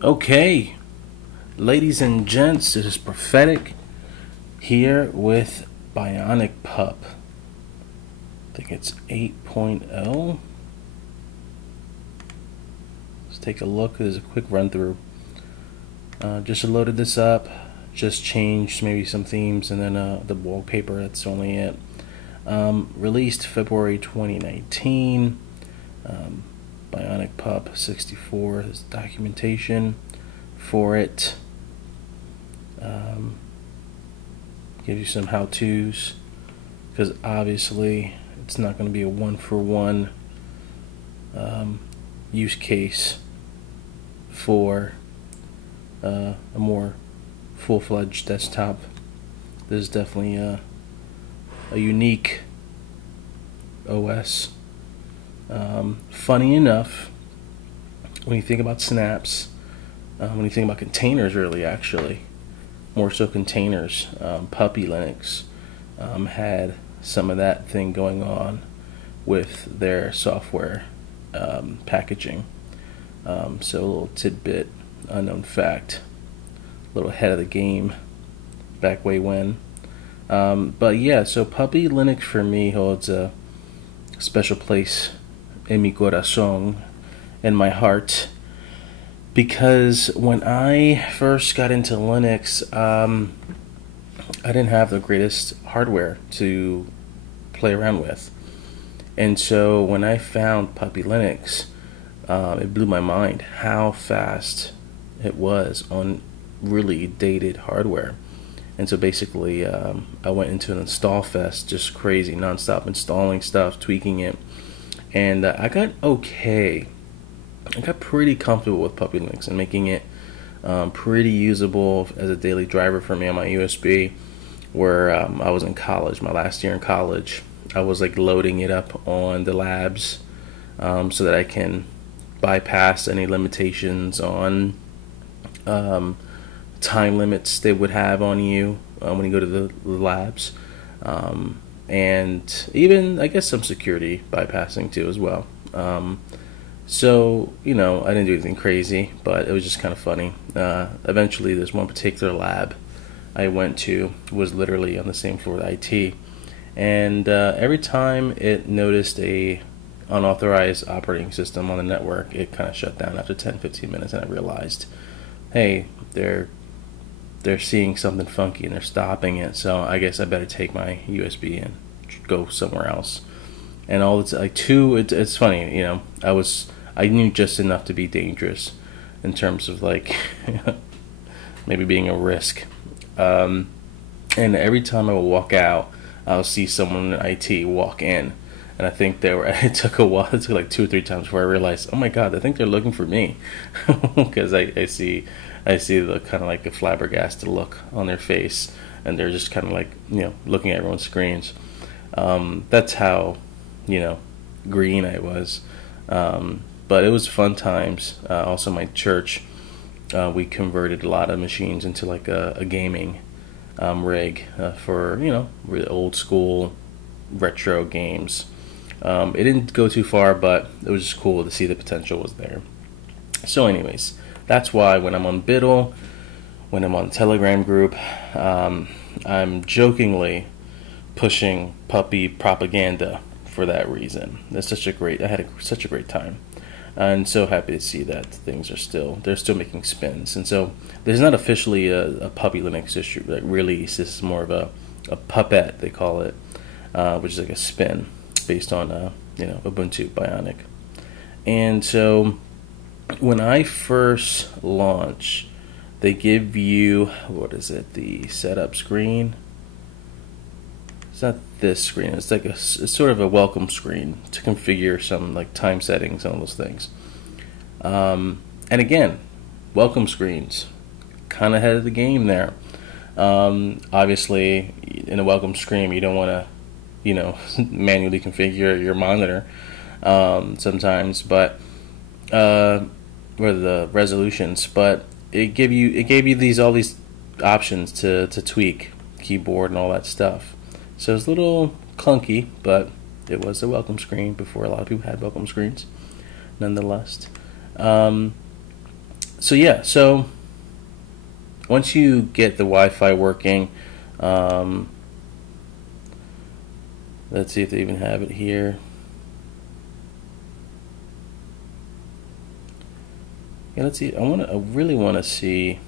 Okay, ladies and gents, this is Prophetic here with BionicPup. I think it's 8.0. Let's take a look. There's a quick run through. Just loaded this up, just changed maybe some themes, and then the wallpaper, that's only it. Released February 2019. BionicPup 64 is documentation for it. Gives you some how-tos, because obviously it's not going to be a one-for-one use case for a more full-fledged desktop. This is definitely a unique OS. Funny enough, when you think about snaps, when you think about containers, really, actually, more so containers, Puppy Linux had some of that thing going on with their software packaging. So a little tidbit, unknown fact, a little ahead of the game back way when. But yeah, so Puppy Linux for me holds a special place in mi corazón, in my heart, because when I first got into Linux, I didn't have the greatest hardware to play around with, and so when I found Puppy Linux, it blew my mind how fast it was on really dated hardware. And so basically, I went into an install fest, just crazy, nonstop installing stuff, tweaking it. And I got pretty comfortable with Puppy Linux and making it pretty usable as a daily driver for me on my USB. Where I was in college, my last year in college, I was like loading it up on the labs so that I can bypass any limitations on time limits they would have on you when you go to the labs. And even, I guess, some security bypassing too as well. So, I didn't do anything crazy, but it was just kind of funny. Eventually, there's one particular lab I went to, was literally on the same floor with IT. And every time it noticed a unauthorized operating system on the network, it kind of shut down after 10-15 minutes, and I realized, hey, they're seeing something funky and they're stopping it, so I guess I better take my USB and go somewhere else. And all it's like it's funny, I knew just enough to be dangerous in terms of like maybe being a risk. And every time I would walk out, I'll see someone in IT walk in, and I think it took a while. It took like 2 or 3 times before I realized, oh my god, I think they're looking for me, because I see the kind of like a flabbergasted look on their face, and they're just kind of like, looking at everyone's screens. That's how, green I was. But it was fun times. Also, my church, we converted a lot of machines into like a gaming rig for, really old school retro games. It didn't go too far, but it was just cool to see the potential was there. So anyways, that's why when I'm on Biddle, when I'm on Telegram group, I'm jokingly pushing puppy propaganda for that reason. I had such a great time, and so happy to see that things they're still making spins. And so there's not officially a Puppy Linux release. This is more of a puppet, they call it, which is like a spin based on Ubuntu Bionic. And so when I first launch, they give you, the setup screen. It's not this screen. It's like it's sort of a welcome screen to configure some like time settings and all those things. And again, welcome screens, kind of ahead of the game there. Obviously, in a welcome screen, you don't want to, manually configure your monitor sometimes, but or the resolutions. But it gave you all these options to tweak keyboard and all that stuff. So it's a little clunky, but it was a welcome screen before a lot of people had welcome screens, nonetheless. So yeah, so once you get the Wi-Fi working, let's see if they even have it here. Yeah, let's see. I really want to see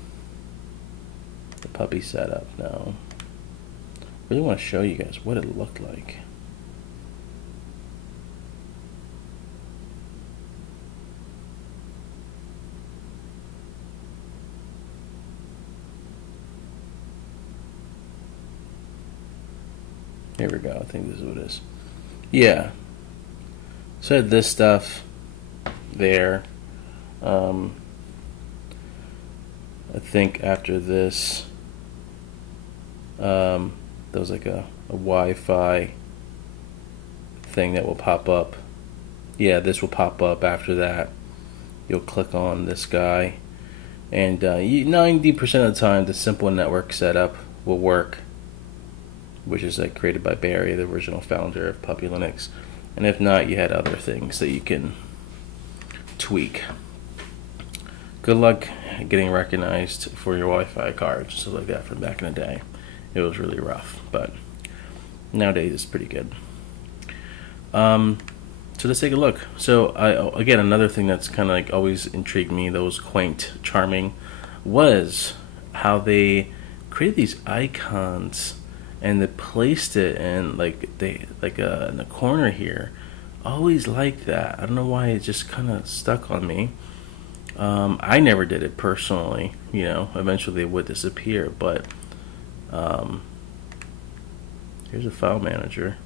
the puppy setup now. I really want to show you guys what it looked like. Here we go. I think this is what it is. Yeah. So I had this stuff there. I think after this, there was like a Wi-Fi thing that will pop up. Yeah, this will pop up after that. You'll click on this guy, and 90% of the time, the simple network setup will work, which is like created by Barry, the original founder of Puppy Linux. And if not, you had other things that you can tweak. Good luck getting recognized for your Wi-Fi cards, stuff like that from back in the day. It was really rough, but nowadays it's pretty good. So let's take a look. So again, another thing that's kind of like always intrigued me, that was quaint, charming, was how they created these icons and they placed it in in the corner here. Always liked that. I don't know why it just kind of stuck on me. I never did it personally, you know. Eventually it would disappear, but here's a file manager.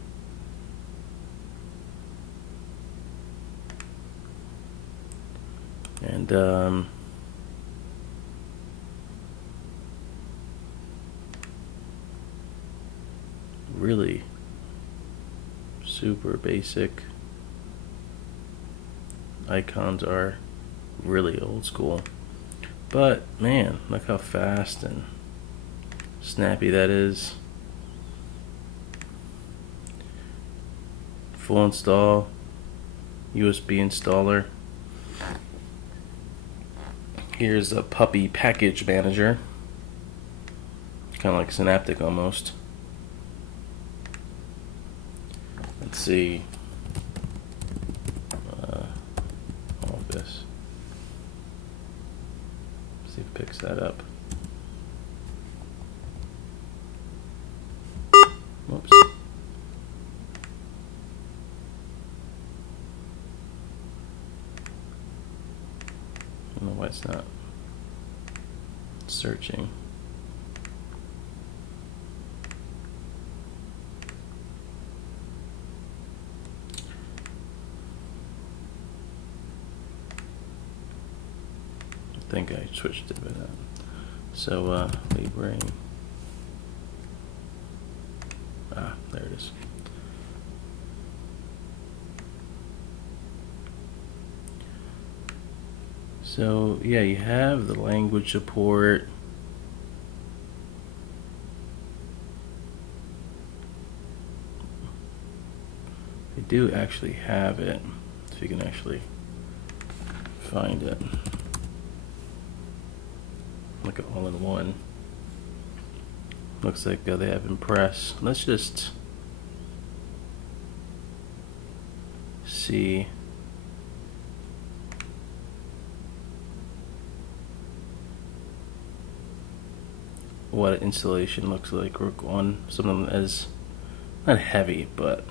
And really super basic. Icons are really old school, but man, look how fast and snappy that is. Full install, USB installer. Here's a puppy package manager, kind of like Synaptic almost. Let's see. All of this. See if it picks that up. Whoops. I don't know why it's not searching. I think I switched it, but so Libre. There it is. So yeah, you have the language support. They do actually have it, so you can actually find it. Like an all-in-one. Looks like they have Impress. Let's just see. What installation looks like. We're on something as not heavy, but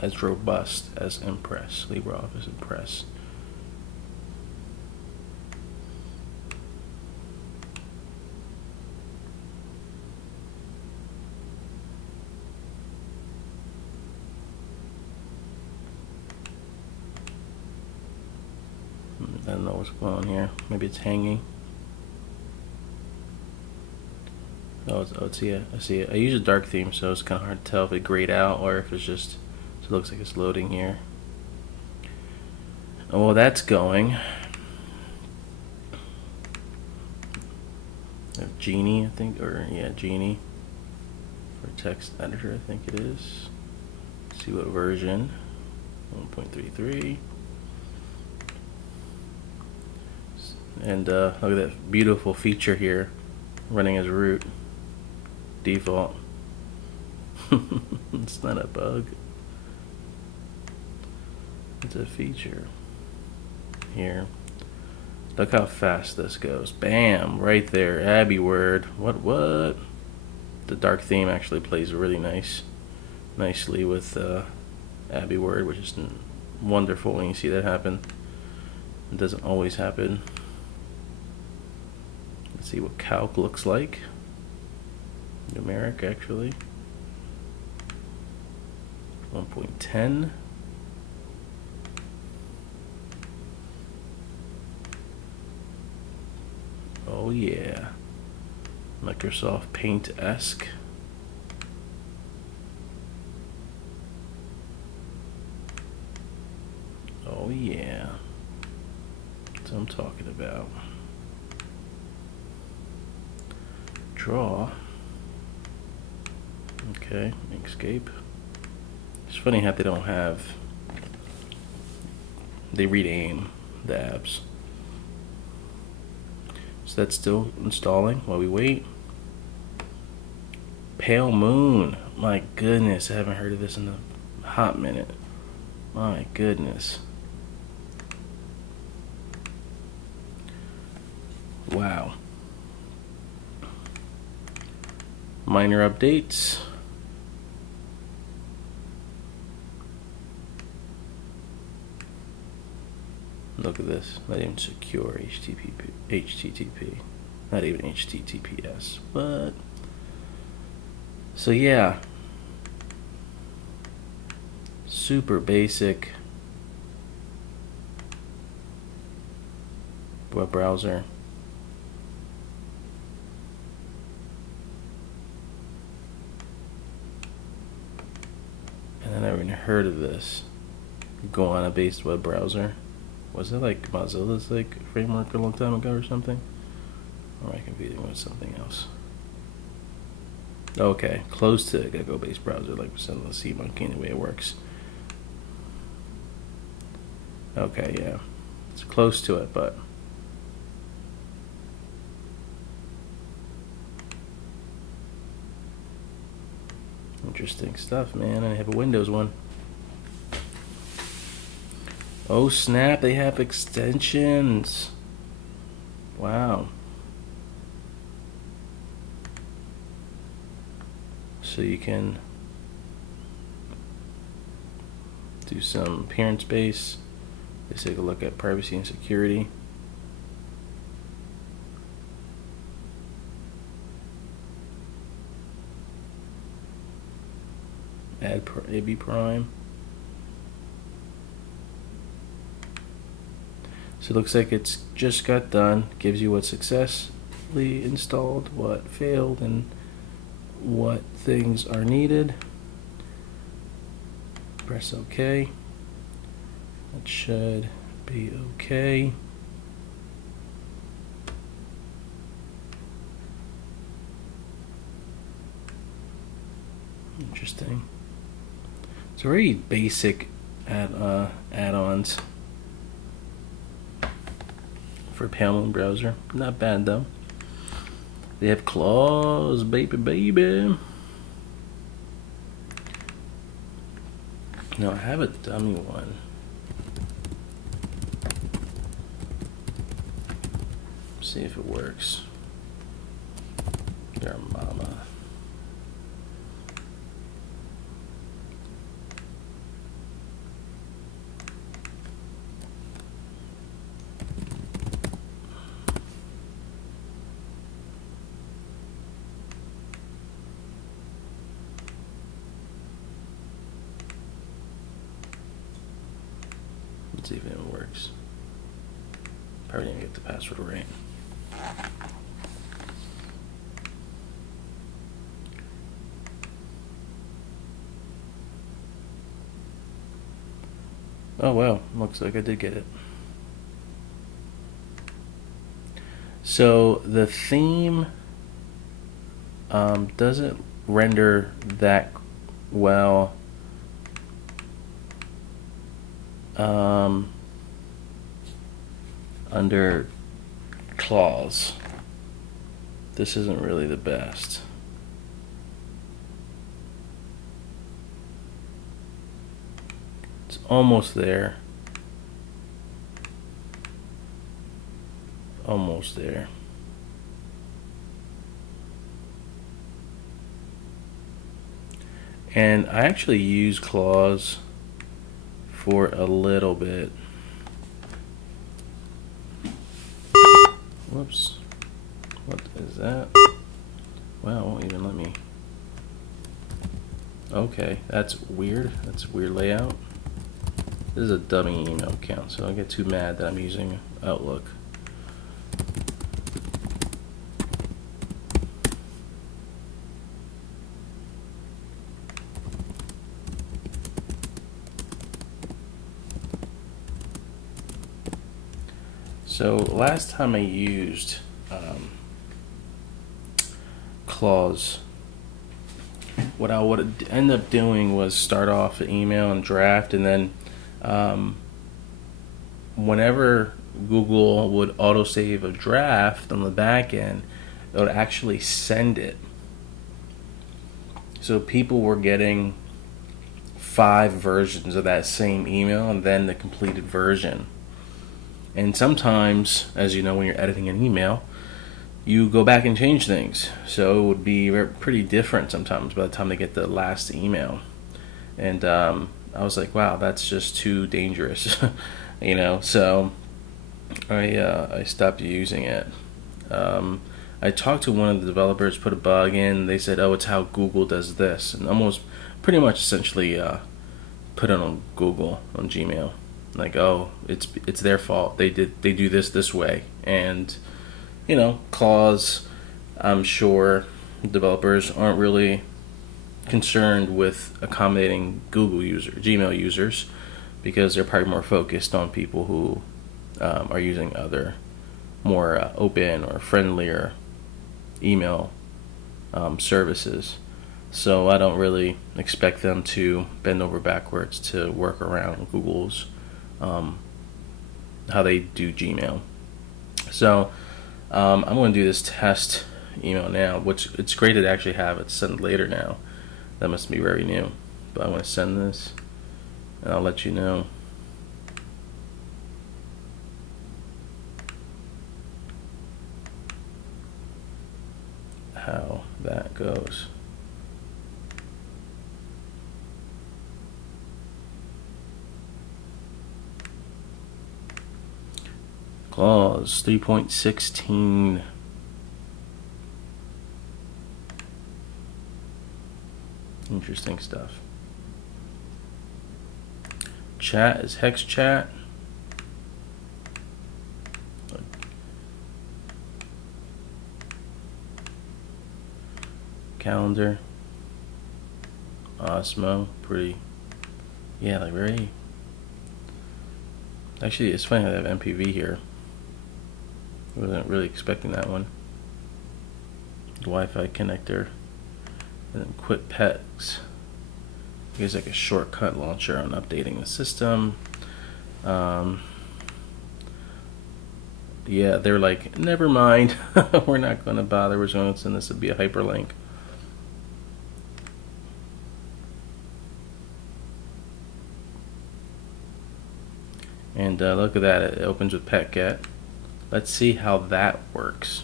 as robust as Impress, LibreOffice Impress. I don't know what's going on here. Maybe it's hanging. Oh, yeah, I see it. I use a dark theme, so it's kind of hard to tell if it grayed out or if it's just, so it looks like it's loading here. Oh, well, that's going. Genie, I think, or yeah, Genie for text editor, I think it is. Let's see what version. 1.33. And look at that beautiful feature here, running as root default. It's not a bug. It's a feature. Here. Look how fast this goes. Bam! Right there. Abby word. What? The dark theme actually plays really nicely with Abby word, which is wonderful when you see that happen. It doesn't always happen. Let's see what calc looks like. Numeric, actually. 1.10. Oh yeah. Microsoft Paint-esque. Oh yeah. That's what I'm talking about. Draw. Okay, Inkscape. It's funny how they rename the apps. So that's still installing while we wait. Pale Moon. My goodness, I haven't heard of this in a hot minute. My goodness. Wow. Minor updates. Look at this. Not even secure HTTP. Not even HTTPS. But so yeah. Super basic web browser. And I never even heard of this. Goanna-based web browser. Was it like Mozilla's like framework a long time ago or something? Or am I confusing with something else? Okay, close to a Go-based browser like Mozilla SeaMonkey in the way it works. Okay, yeah. It's close to it, but interesting stuff, man. I have a Windows one. Oh snap, they have extensions. Wow. So you can do some appearance-based. Let's take a look at privacy and security. Add AB Prime. So it looks like it's just got done. Gives you what successfully installed, what failed, and what things are needed. Press OK. That should be okay. Interesting. It's very basic add-ons for Pale Moon browser. Not bad though. They have claws, baby. No, I have a dummy one. See if it works. Your mama. Let's see if it works. Probably didn't get the password right. Oh well, looks like I did get it. So the theme doesn't render that well. Under claws. This isn't really the best. It's almost there. Almost there. And I actually use claws for a little bit. Whoops. What is that? Wow, it won't even let me. Okay, that's weird. That's a weird layout. This is a dummy email account, so don't get too mad that I'm using Outlook. So last time I used claws, what I would end up doing was start off an email and draft, and then whenever Google would autosave a draft on the back end, it would actually send it. So people were getting 5 versions of that same email and then the completed version. And sometimes, as you know, when you're editing an email, you go back and change things. So it would be pretty different sometimes by the time they get the last email. And I was like, wow, that's just too dangerous, you know. So I stopped using it. I talked to one of the developers, put a bug in. They said, oh, it's how Google does this, and almost pretty much essentially put it on Google, on Gmail. Like, oh, it's their fault. They do this way. And you know, claws, I'm sure developers aren't really concerned with accommodating Gmail users, because they're probably more focused on people who are using other more open or friendlier email services. So I don't really expect them to bend over backwards to work around Google's how they do Gmail. So I'm going to do this test email now, which it's great to actually have it sent later now. That must be very new. But I'm going to send this, and I'll let you know how that goes. Clause 3.16. Interesting stuff. Chat is hex chat. Calendar. Osmo. Pretty. Yeah, like very. Actually, it's funny that I have MPV here. I wasn't really expecting that one. Wi-Fi connector. And then quit pegs. Here's like a shortcut launcher on updating the system. Yeah, they're like, never mind. We're not going to bother. We're just going to send this to be a hyperlink. And look at that. It opens with petget. Let's see how that works.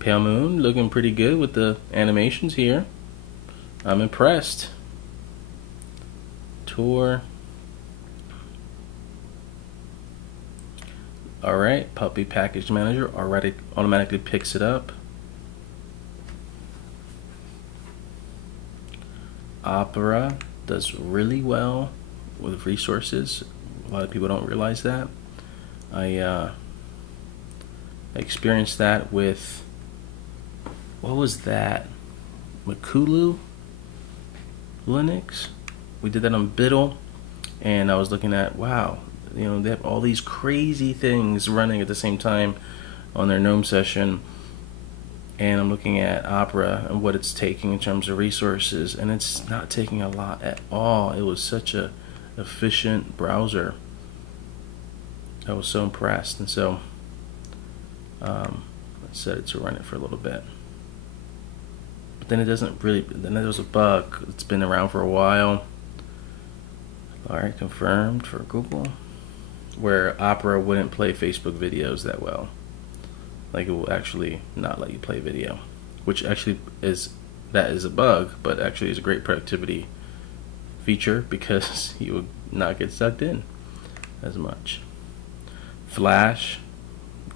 Pale Moon looking pretty good with the animations here. I'm impressed. Tour. Alright, Puppy Package Manager already automatically picks it up. Opera does really well with resources. A lot of people don't realize that. I experienced that with, what was that? Makulu Linux. We did that on Biddle, and I was looking at, wow, you know, they have all these crazy things running at the same time on their GNOME session, and I'm looking at Opera and what it's taking in terms of resources, and it's not taking a lot at all. It was such a efficient browser. I was so impressed, and so I set it to run it for a little bit. But then it doesn't really. Then there was a bug. It's been around for a while. Alright, confirmed for Google, where Opera wouldn't play Facebook videos that well. Like, it will actually not let you play video, which actually is a bug, but actually is a great productivity feature because you would not get sucked in as much. Flash,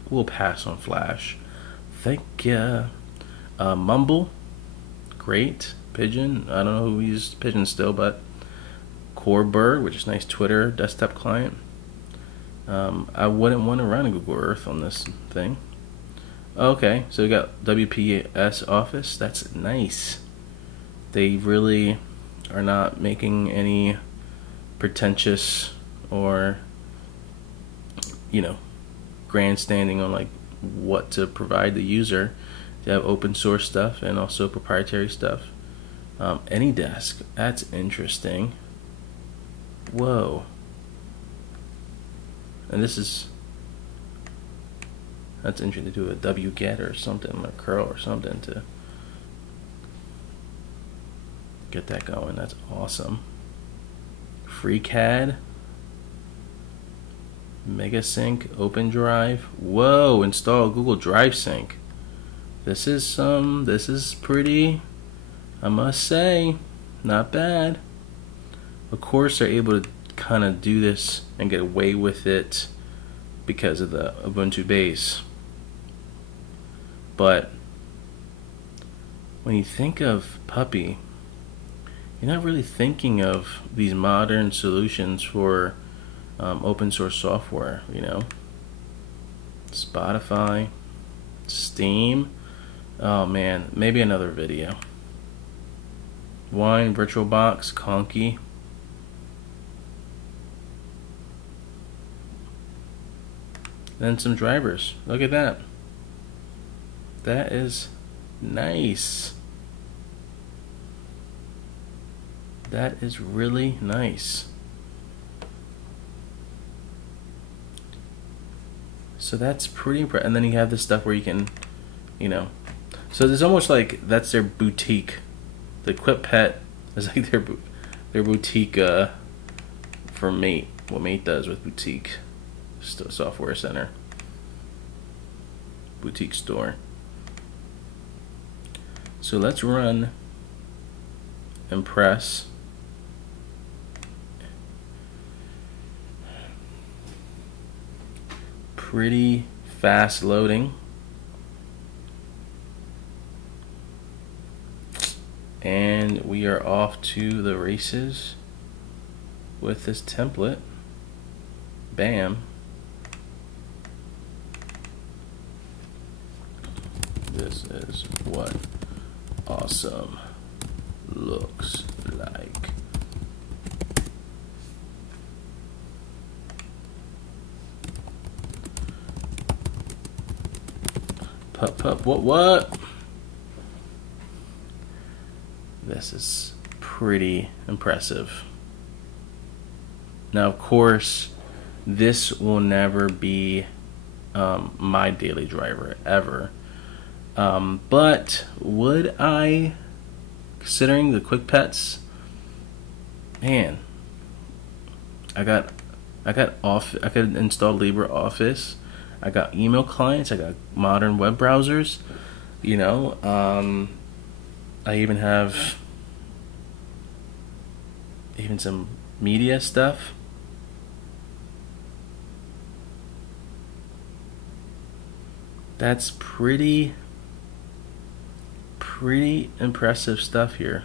we'll pass on Flash. Thank ya. Mumble, great. Pigeon, I don't know who uses Pigeon still, but Corebird, which is nice Twitter desktop client. I wouldn't want to run a Google Earth on this thing. Okay, so we got WPS Office. That's nice. They really are not making any pretentious or, grandstanding on like what to provide the user. They have open source stuff and also proprietary stuff. AnyDesk, that's interesting. Whoa. And that's interesting to do a wget or something, a curl or something to get that going. That's awesome. FreeCAD, MegaSync, OpenDrive. Whoa, install Google Drive Sync. This is pretty, I must say, not bad. Of course, they're able to kind of do this and get away with it because of the Ubuntu base. But when you think of Puppy, you're not really thinking of these modern solutions for open source software, Spotify, Steam. Oh man, maybe another video. Wine, VirtualBox, Conky. Then some drivers. Look at that. That is nice. That is really nice. So that's pretty impressive. And then you have this stuff where you can, so there's almost like that's their boutique. The EquipPet is like their boutique for Mate. What Mate does with boutique software center, boutique store. So let's run Impress. Pretty fast loading. And we are off to the races with this template. Bam. This is what awesome looks like. Pup, what? This is pretty impressive. Now, of course, this will never be my daily driver ever. But would I, considering the quick pets, man, I could install LibreOffice. I got email clients. I got modern web browsers. I even have some media stuff. That's pretty impressive stuff here.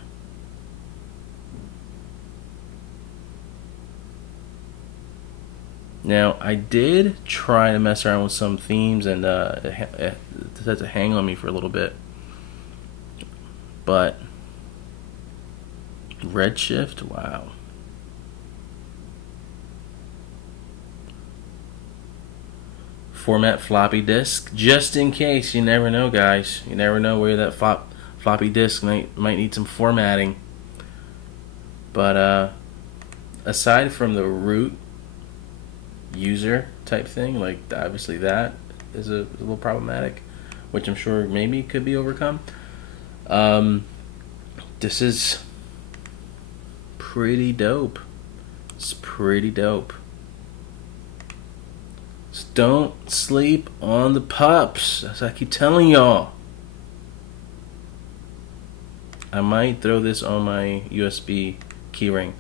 Now, I did try to mess around with some themes, and it had to hang on me for a little bit. But Redshift, wow. Format floppy disk, just in case. You never know, guys. You never know where that floppy disk might need some formatting. But aside from the root user type thing. Like obviously that is a little problematic, which I'm sure maybe could be overcome. This is pretty dope. It's pretty dope. Just don't sleep on the pups, as I keep telling y'all. I might throw this on my USB keyring.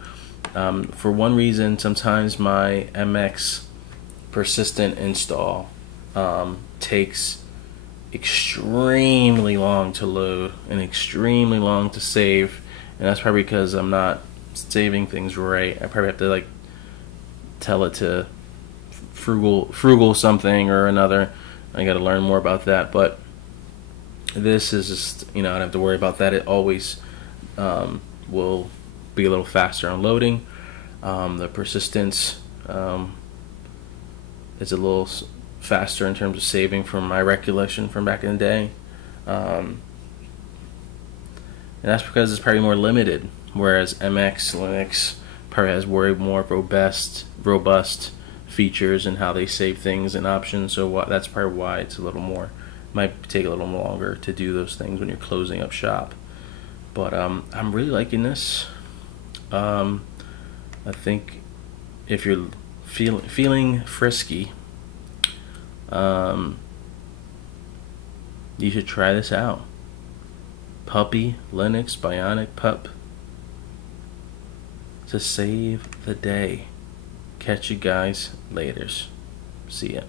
For one reason, sometimes my MX persistent install takes extremely long to load and extremely long to save, and that's probably because I'm not saving things right. I probably have to like tell it to frugal something or another. I got to learn more about that, but this is just, I don't have to worry about that. It always will be a little faster on loading. The persistence is a little faster in terms of saving from my recollection from back in the day. And that's because it's probably more limited, whereas MX Linux probably has way more robust features and how they save things and options. So that's probably why it's a little more, might take a little longer to do those things when you're closing up shop. But I'm really liking this. I think if you're feeling frisky, you should try this out. Puppy Linux BionicPup to save the day. Catch you guys laters. See ya.